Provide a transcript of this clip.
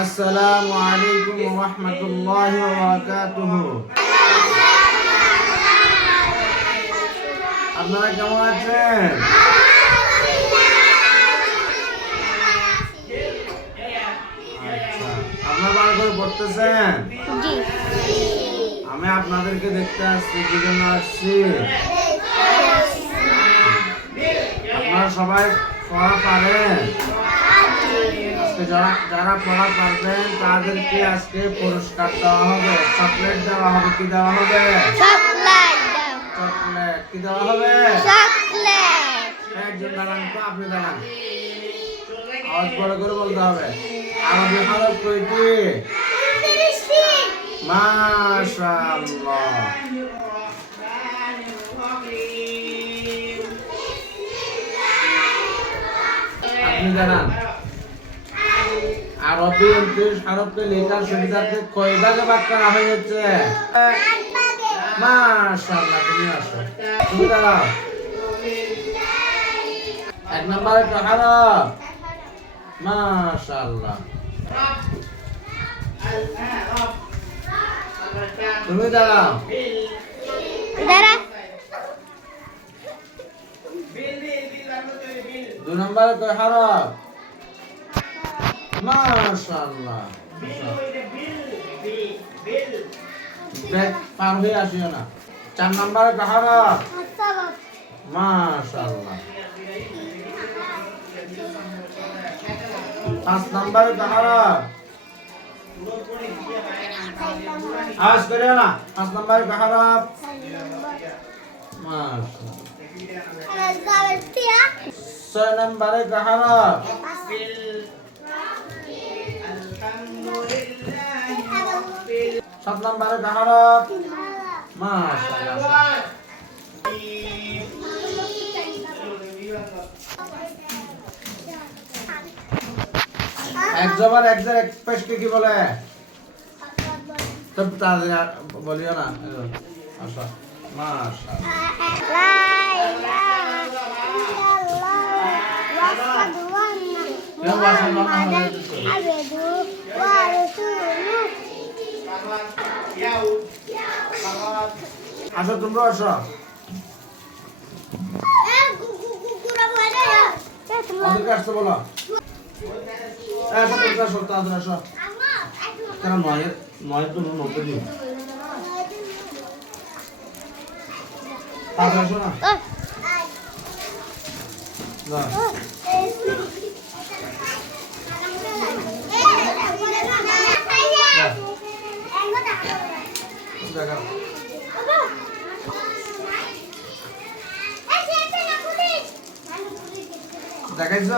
আসসালামু আলাইকুম ওয়া রাহমাতুল্লাহি ওয়া বারাকাতুহু। আপনারা কেমন আছেন? আচ্ছা আপনারা ভালো করে পড়তেছেন? আমি আপনাদেরকে দেখতে আসছি কি জন্য আসছি। আপনারা সবাই পড়া পারেন। আজকে যারা যারা পড়া পারবেন তাদেরকে আজকে পুরস্কার দেওয়া হবে? চকলেট দেওয়া হবে কি দেওয়া হবে? চকলেট চকলেট কি দেওয়া হবে? চকলেট। একজন দাঁড়ান তো আপনি দাঁড়ান। আওয়াজ বড় করে বলতে হবে। আরবি হরফ কয়টি মাশাআল্লাহ। আপনি জানান আরবি উনত্রিশ হরফকে লেখার সুবিধার্থে কয় ভাগে ভাগ করা হয়েছে? মাশাআল্লাহ তুমি আসো। তুমি দাঁড়াও। এক নম্বরে তো হরফ মাশাআল্লাহ। তুমি দাঁড়াও। দাঁড়া। দুই নম্বরে তো হরফ মাশাআল্লাহ। দেখ, পার হয়ে আসিও না। চার নম্বরে তো হরফ মাশাআল্লাহ। পাঁচ নম্বরে তো হরফ আওয়াজ করে না। পাঁচ নম্বরে তো মাশাআল্লাহ। ছয় নম্বরে তো সাত নম্বরে তো হরফ মাশাআল্লাহ। এক জবার এক জার এক পেশকে কি বলে? তব তাদের বলিও না। আচ্ছা মাশাআল্লাহ। আসো তোমরা আসো আসতে বলো আসো তোমরা আসো আসো কেন নয় নয় তো নব্বই দিন তাদের আসো না দেখাও। দেখাইছ?